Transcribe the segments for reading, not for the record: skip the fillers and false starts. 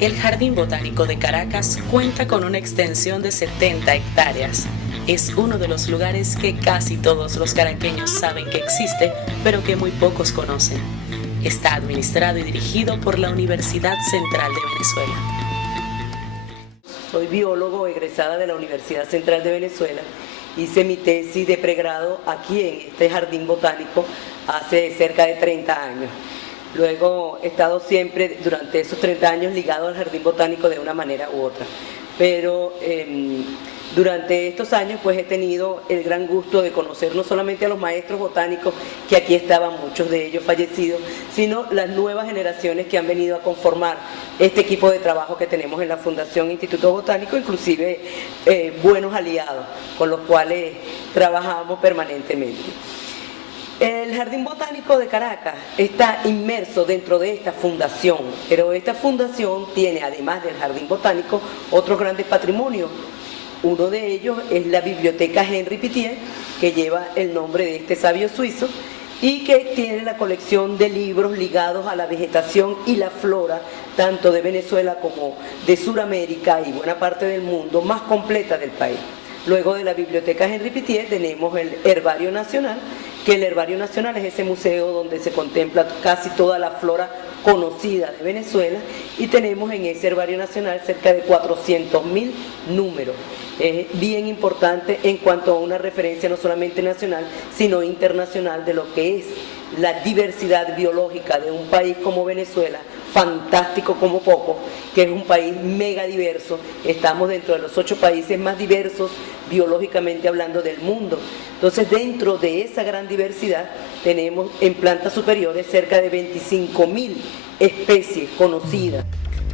El Jardín Botánico de Caracas cuenta con una extensión de 70 hectáreas. Es uno de los lugares que casi todos los caraqueños saben que existe, pero que muy pocos conocen. Está administrado y dirigido por la Universidad Central de Venezuela. Soy biólogo egresada de la Universidad Central de Venezuela. Hice mi tesis de pregrado aquí en este jardín botánico hace cerca de 30 años. Luego he estado siempre durante esos 30 años ligado al jardín botánico de una manera u otra. Pero durante estos años pues he tenido el gran gusto de conocer no solamente a los maestros botánicos, que aquí estaban muchos de ellos fallecidos, sino las nuevas generaciones que han venido a conformar este equipo de trabajo que tenemos en la Fundación Instituto Botánico, inclusive buenos aliados con los cuales trabajamos permanentemente. El Jardín Botánico de Caracas está inmerso dentro de esta fundación, pero esta fundación tiene, además del Jardín Botánico, otros grandes patrimonios. Uno de ellos es la Biblioteca Henri Pittier, que lleva el nombre de este sabio suizo y que tiene la colección de libros ligados a la vegetación y la flora, tanto de Venezuela como de Sudamérica y buena parte del mundo, más completa del país. Luego de la Biblioteca Henri Pittier tenemos el Herbario Nacional, que el Herbario Nacional es ese museo donde se contempla casi toda la flora conocida de Venezuela, y tenemos en ese Herbario Nacional cerca de 400.000 números. Es bien importante en cuanto a una referencia no solamente nacional, sino internacional de lo que es la diversidad biológica de un país como Venezuela, fantástico como poco, que es un país mega diverso. Estamos dentro de los 8 países más diversos biológicamente hablando del mundo. Entonces, dentro de esa gran diversidad tenemos en plantas superiores cerca de 25.000 especies conocidas.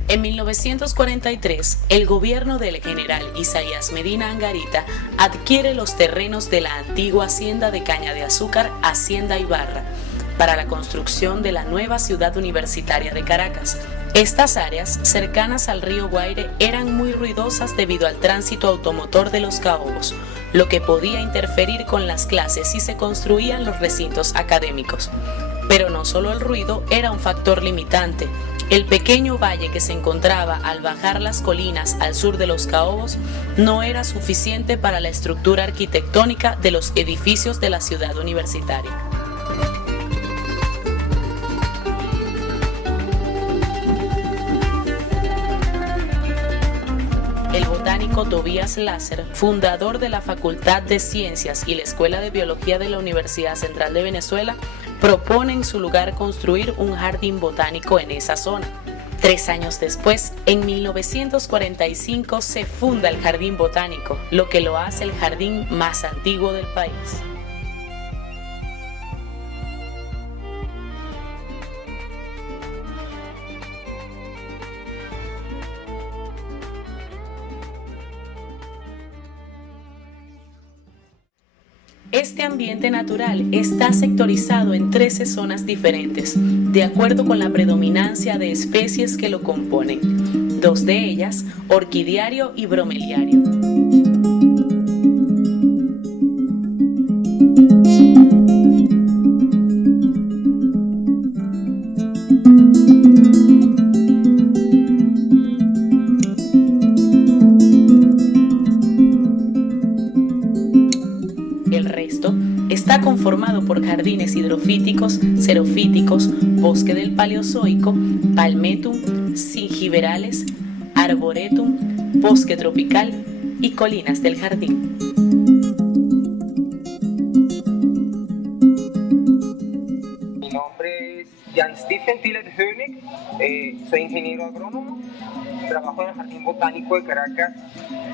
En 1943, el gobierno del general Isaías Medina Angarita adquiere los terrenos de la antigua hacienda de caña de azúcar Hacienda Ibarra para la construcción de la nueva ciudad universitaria de Caracas. Estas áreas, cercanas al río Guaire, eran muy ruidosas debido al tránsito automotor de los caobos, lo que podía interferir con las clases si se construían los recintos académicos. Pero no solo el ruido era un factor limitante. El pequeño valle que se encontraba al bajar las colinas al sur de los caobos no era suficiente para la estructura arquitectónica de los edificios de la ciudad universitaria. El botánico Tobías Láser, fundador de la Facultad de Ciencias y la Escuela de Biología de la Universidad Central de Venezuela, propone en su lugar construir un jardín botánico en esa zona. 3 años después, en 1945, se funda el Jardín Botánico, lo que lo hace el jardín más antiguo del país. Este ambiente natural está sectorizado en 13 zonas diferentes, de acuerdo con la predominancia de especies que lo componen. 2 de ellas, orquidiario y bromeliario. Está conformado por jardines hidrofíticos, xerofíticos, bosque del Paleozoico, palmetum, zingiberales, arboretum, bosque tropical y colinas del jardín. Mi nombre es Jan-Stephen Tiller-Hönig, soy ingeniero agrónomo, trabajo en el Jardín Botánico de Caracas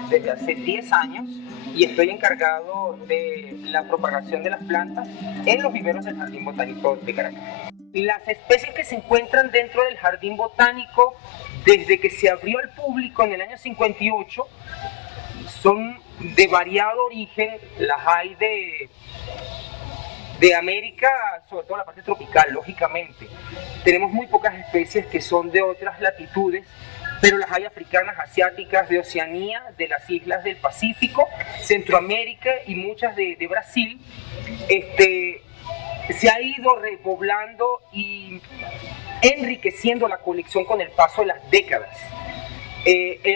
desde hace 10 años y estoy encargado de la propagación de las plantas en los viveros del Jardín Botánico de Caracas. Las especies que se encuentran dentro del Jardín Botánico desde que se abrió al público en el año 58 son de variado origen. Las hay de América, sobre todo la parte tropical, lógicamente. Tenemos muy pocas especies que son de otras latitudes, pero las hay africanas, asiáticas, de Oceanía, de las islas del Pacífico, Centroamérica y muchas de Brasil. Se ha ido repoblando y enriqueciendo la colección con el paso de las décadas.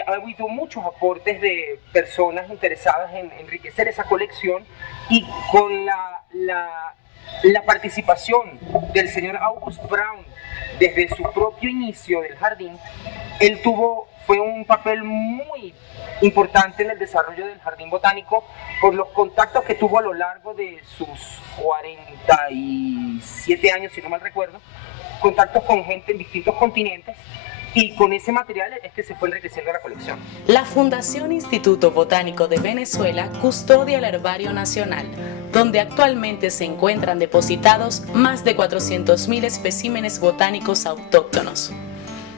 Ha habido muchos aportes de personas interesadas en enriquecer esa colección, y con la participación del señor August Braun desde su propio inicio del jardín, él fue un papel muy importante en el desarrollo del jardín botánico por los contactos que tuvo a lo largo de sus 47 años, si no mal recuerdo, contactos con gente en distintos continentes, y con ese material es que se fue enriqueciendo la colección. La Fundación Instituto Botánico de Venezuela custodia el Herbario Nacional, donde actualmente se encuentran depositados más de 400.000 especímenes botánicos autóctonos.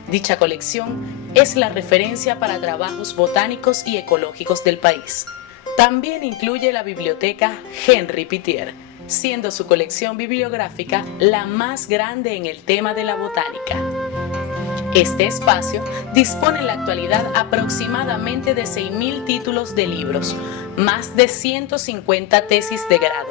Dicha colección es la referencia para trabajos botánicos y ecológicos del país. También incluye la biblioteca Henri Pittier, siendo su colección bibliográfica la más grande en el tema de la botánica. Este espacio dispone en la actualidad aproximadamente de 6.000 títulos de libros, más de 150 tesis de grado,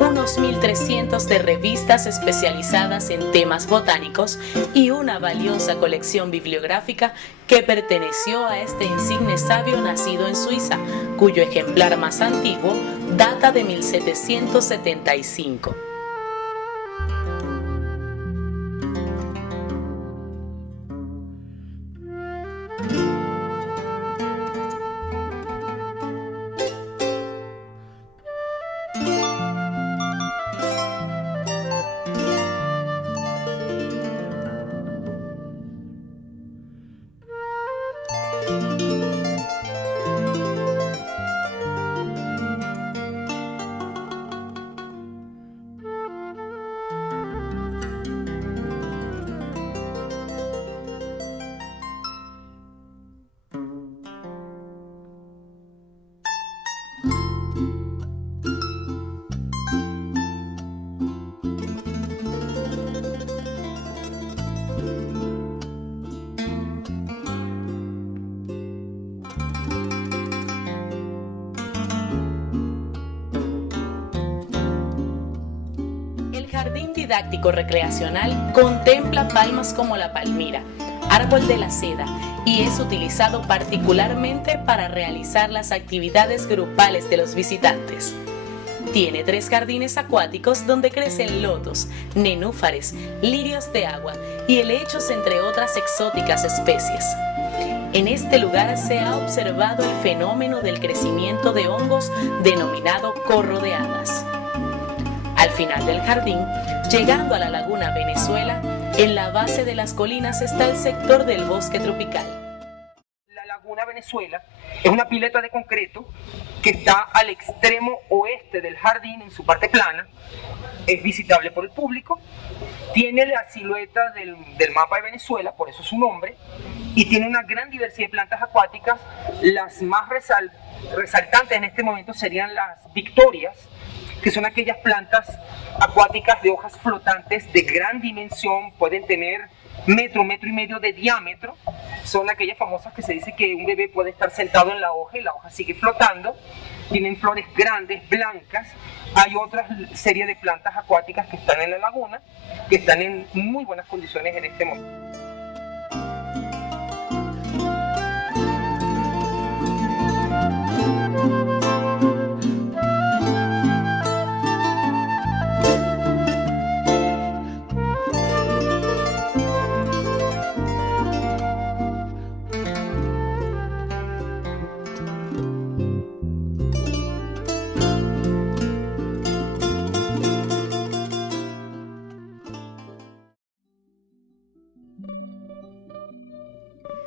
unos 1.300 de revistas especializadas en temas botánicos y una valiosa colección bibliográfica que perteneció a este insigne sabio nacido en Suiza, cuyo ejemplar más antiguo data de 1775. El jardín didáctico recreacional contempla palmas como la palmira, árbol de la seda, y es utilizado particularmente para realizar las actividades grupales de los visitantes. Tiene 3 jardines acuáticos donde crecen lotos, nenúfares, lirios de agua y helechos, entre otras exóticas especies. En este lugar se ha observado el fenómeno del crecimiento de hongos denominado corro de hadas. Al final del jardín, llegando a la Laguna Venezuela, en la base de las colinas está el sector del bosque tropical. La Laguna Venezuela es una pileta de concreto que está al extremo oeste del jardín, en su parte plana. Es visitable por el público, tiene la silueta del mapa de Venezuela, por eso su nombre, y tiene una gran diversidad de plantas acuáticas. Las más resaltantes en este momento serían las victorias, que son aquellas plantas acuáticas de hojas flotantes de gran dimensión, pueden tener metro y medio de diámetro. Son aquellas famosas que se dice que un bebé puede estar sentado en la hoja y la hoja sigue flotando. Tienen flores grandes, blancas. Hay otra serie de plantas acuáticas que están en la laguna, que están en muy buenas condiciones en este momento.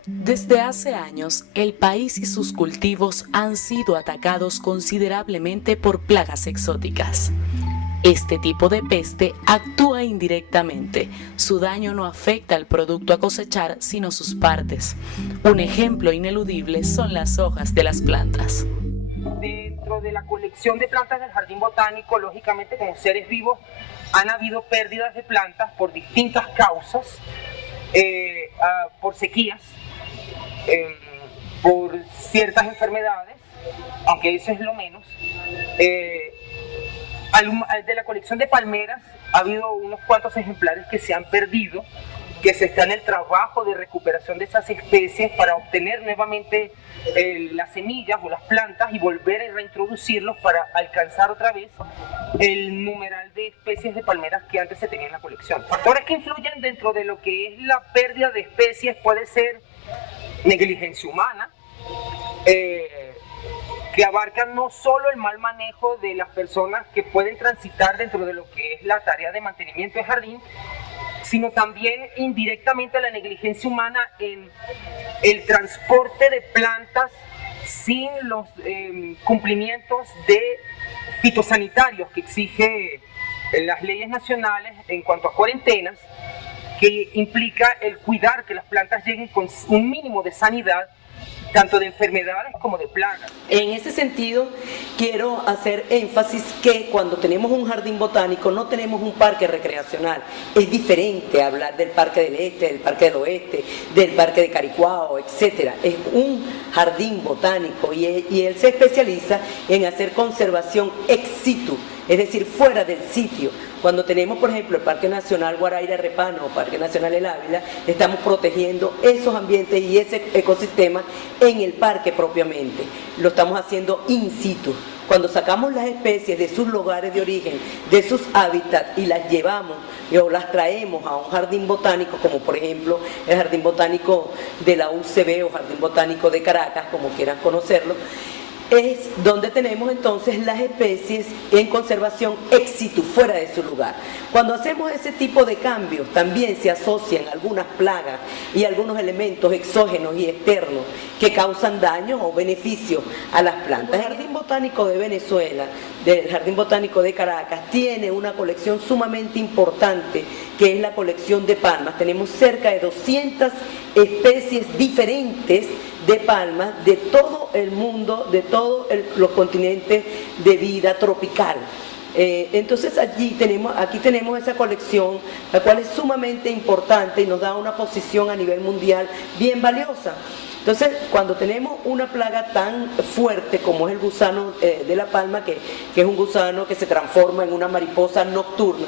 Desde hace años, el país y sus cultivos han sido atacados considerablemente por plagas exóticas. Este tipo de peste actúa indirectamente. Su daño no afecta al producto a cosechar, sino sus partes. Un ejemplo ineludible son las hojas de las plantas. Dentro de la colección de plantas del jardín botánico, lógicamente, como seres vivos, han habido pérdidas de plantas por distintas causas, por sequías, por ciertas enfermedades, aunque eso es lo menos. De la colección de palmeras ha habido unos cuantos ejemplares que se han perdido que se está en el trabajo de recuperación de esas especies para obtener nuevamente las semillas o las plantas y volver a reintroducirlos para alcanzar otra vez el numeral de especies de palmeras que antes se tenía en la colección. Factores que influyen dentro de lo que es la pérdida de especies puede ser negligencia humana, que abarcan no solo el mal manejo de las personas que pueden transitar dentro de lo que es la tarea de mantenimiento de jardín, sino también indirectamente la negligencia humana en el transporte de plantas sin los cumplimientos de fitosanitarios que exige las leyes nacionales en cuanto a cuarentenas, que implica el cuidar que las plantas lleguen con un mínimo de sanidad, tanto de enfermedades como de plagas. En ese sentido, quiero hacer énfasis que cuando tenemos un jardín botánico no tenemos un parque recreacional. Es diferente hablar del Parque del Este, del Parque del Oeste, del Parque de Caricuao, etc. Es un jardín botánico y él se especializa en hacer conservación ex situ, es decir, fuera del sitio. Cuando tenemos, por ejemplo, el Parque Nacional Guaraíra Repano o Parque Nacional El Ávila, estamos protegiendo esos ambientes y ese ecosistema en el parque propiamente. Lo estamos haciendo in situ. Cuando sacamos las especies de sus lugares de origen, de sus hábitats y las llevamos o las traemos a un jardín botánico, como por ejemplo el Jardín Botánico de la UCB o Jardín Botánico de Caracas, como quieran conocerlo, es donde tenemos entonces las especies en conservación ex situ, fuera de su lugar. Cuando hacemos ese tipo de cambios, también se asocian algunas plagas y algunos elementos exógenos y externos que causan daño o beneficio a las plantas. El Jardín Botánico de Venezuela, del Jardín Botánico de Caracas, tiene una colección sumamente importante, que es la colección de palmas. Tenemos cerca de 200 especies diferentes de palmas de todo el mundo, de todos los continentes de vida tropical. Entonces aquí tenemos esa colección, la cual es sumamente importante y nos da una posición a nivel mundial bien valiosa. Entonces, cuando tenemos una plaga tan fuerte como es el gusano de la palma, que es un gusano que se transforma en una mariposa nocturna,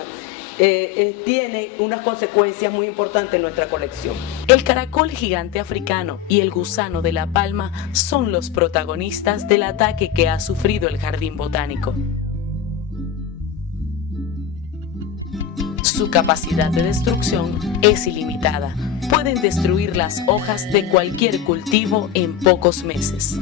tiene unas consecuencias muy importantes en nuestra colección. El caracol gigante africano y el gusano de la palma son los protagonistas del ataque que ha sufrido el jardín botánico. Su capacidad de destrucción es ilimitada. Pueden destruir las hojas de cualquier cultivo en pocos meses.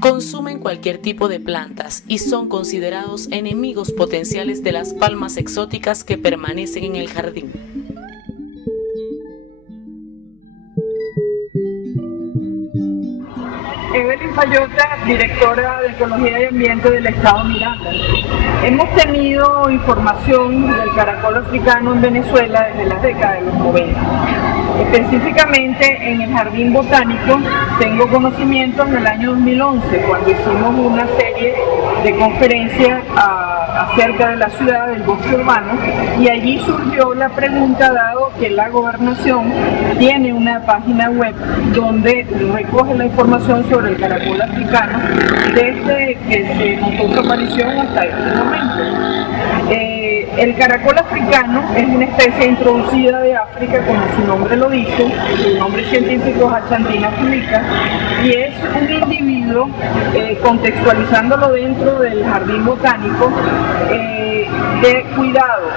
Consumen cualquier tipo de plantas y son considerados enemigos potenciales de las palmas exóticas que permanecen en el jardín. Evelyn Fayota, directora de Ecología y Ambiente del Estado Miranda. Hemos tenido información del caracol africano en Venezuela desde las décadas de los 90. Específicamente en el Jardín Botánico tengo conocimiento en el año 2011, cuando hicimos una serie de conferencias acerca de la ciudad, del bosque urbano, y allí surgió la pregunta, dado que la gobernación tiene una página web donde recoge la información sobre el caracol africano desde que se notó su aparición hasta este momento. El caracol africano es una especie introducida de África, como su nombre lo dice, su nombre científico es Achantina fulica, y es un individuo, contextualizándolo dentro del jardín botánico, de cuidado,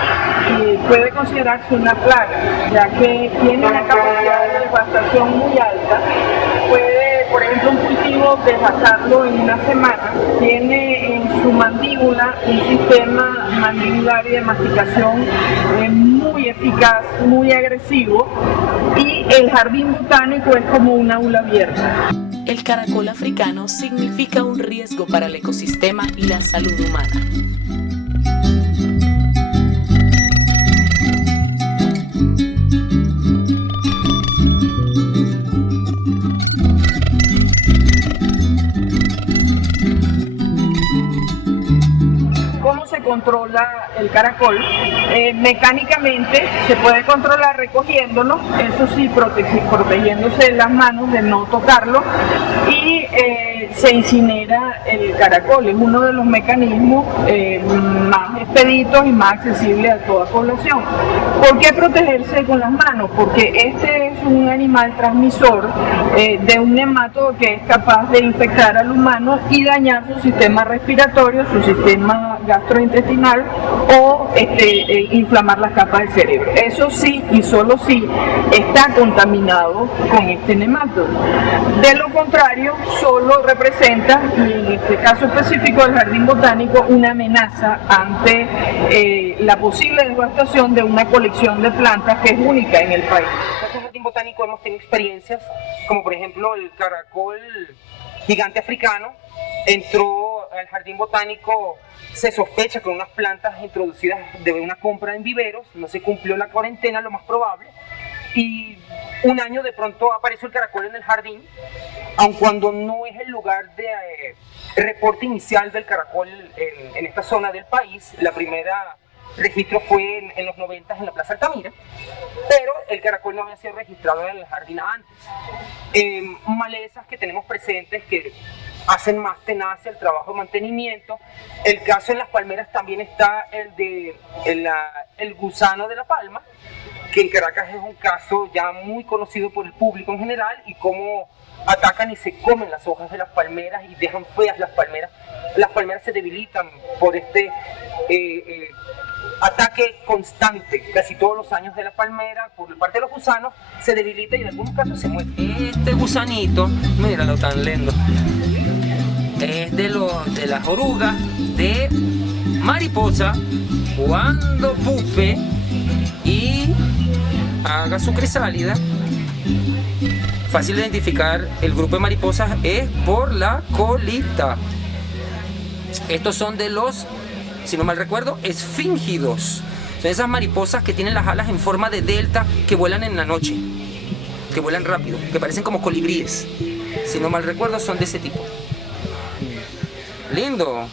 y puede considerarse una plaga, ya que tiene una capacidad de devastación muy alta. Puede, por ejemplo, un cultivo devastarlo en una semana. Tiene en su mandíbula un sistema mandibular y de masticación muy eficaz, muy agresivo, y el jardín botánico es como un aula abierta. El caracol africano significa un riesgo para el ecosistema y la salud humana. se controla el caracol? Mecánicamente se puede controlar recogiéndolo, eso sí, protegiéndose las manos de no tocarlo, y se incinera el caracol. Es uno de los mecanismos más expeditos y más accesibles a toda población. ¿Por qué protegerse con las manos? Porque este es un animal transmisor de un nematodo que es capaz de infectar al humano y dañar su sistema respiratorio, su sistema gastrointestinal o inflamar las capas del cerebro. Eso sí, y solo si está contaminado con este nematodo. De lo contrario, solo representa, y en este caso específico del Jardín Botánico, una amenaza ante la posible devastación de una colección de plantas que es única en el país. En el Jardín Botánico hemos tenido experiencias como por ejemplo el caracol gigante africano entró al Jardín Botánico, se sospecha con unas plantas introducidas de una compra en viveros, no se cumplió la cuarentena, lo más probable, y un año de pronto apareció el caracol en el jardín, aun cuando no es el lugar de reporte inicial del caracol en esta zona del país. La primera registro fue en los 90 en la Plaza Altamira, pero el caracol no había sido registrado en el jardín antes. Malezas que tenemos presentes que hacen más tenaz el trabajo de mantenimiento. El caso en las palmeras también está el gusano de la palma, que en Caracas es un caso ya muy conocido por el público en general, y cómo atacan y se comen las hojas de las palmeras y dejan feas las palmeras. Las palmeras se debilitan por este ataque constante, casi todos los años de la palmera, por parte de los gusanos, se debilita y en algunos casos se muere. Este gusanito, míralo tan lindo, es de las orugas de mariposa. Cuando pupe y haga su crisálida, fácil de identificar el grupo de mariposas es por la colita. Estos son de los, si no mal recuerdo, esfíngidos. Son esas mariposas que tienen las alas en forma de delta, que vuelan en la noche, que vuelan rápido, que parecen como colibríes. Si no mal recuerdo, son de ese tipo. Lindo.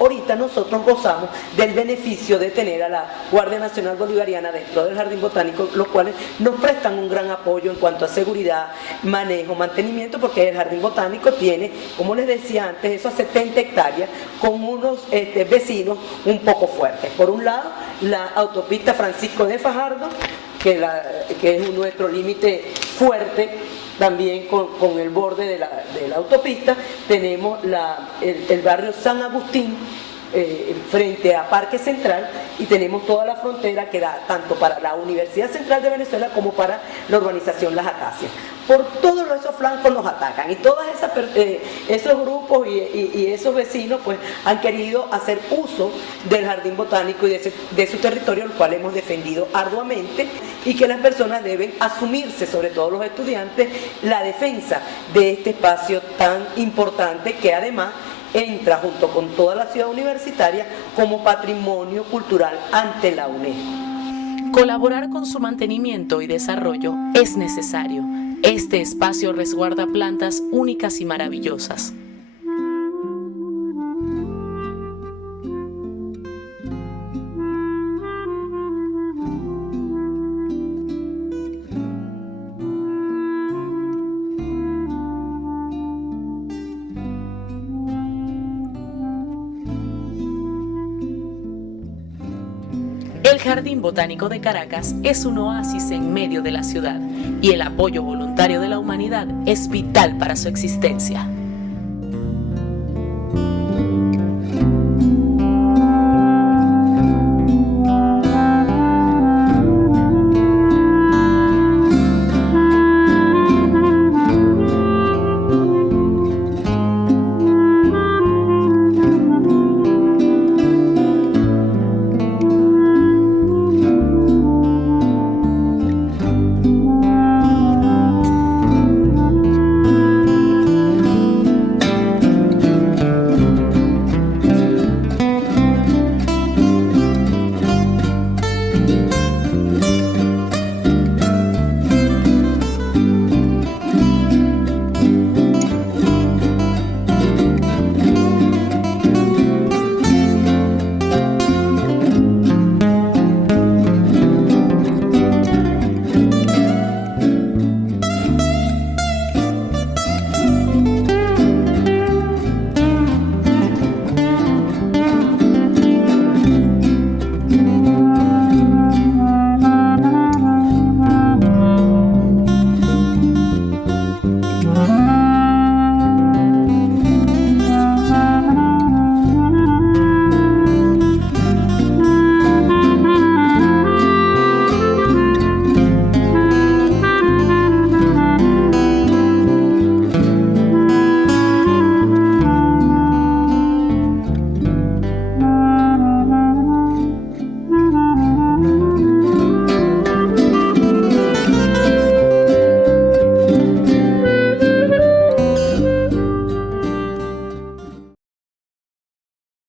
Ahorita nosotros gozamos del beneficio de tener a la Guardia Nacional Bolivariana dentro del Jardín Botánico, los cuales nos prestan un gran apoyo en cuanto a seguridad, manejo, mantenimiento, porque el Jardín Botánico tiene, como les decía antes, esos 70 hectáreas con unos vecinos un poco fuertes. Por un lado, la autopista Francisco de Fajardo, que es nuestro límite fuerte. También con el borde de la autopista tenemos el barrio San Agustín, frente a Parque Central, y tenemos toda la frontera que da tanto para la Universidad Central de Venezuela como para la urbanización Las Acacias. Por todos esos flancos nos atacan, y todos esos grupos y esos vecinos pues han querido hacer uso del Jardín Botánico y de su territorio, el cual hemos defendido arduamente, y que las personas deben asumirse, sobre todo los estudiantes, la defensa de este espacio tan importante que además entra junto con toda la ciudad universitaria como patrimonio cultural ante la UNESCO. Colaborar con su mantenimiento y desarrollo es necesario. Este espacio resguarda plantas únicas y maravillosas. El Jardín Botánico de Caracas es un oasis en medio de la ciudad, y el apoyo voluntario de la humanidad es vital para su existencia.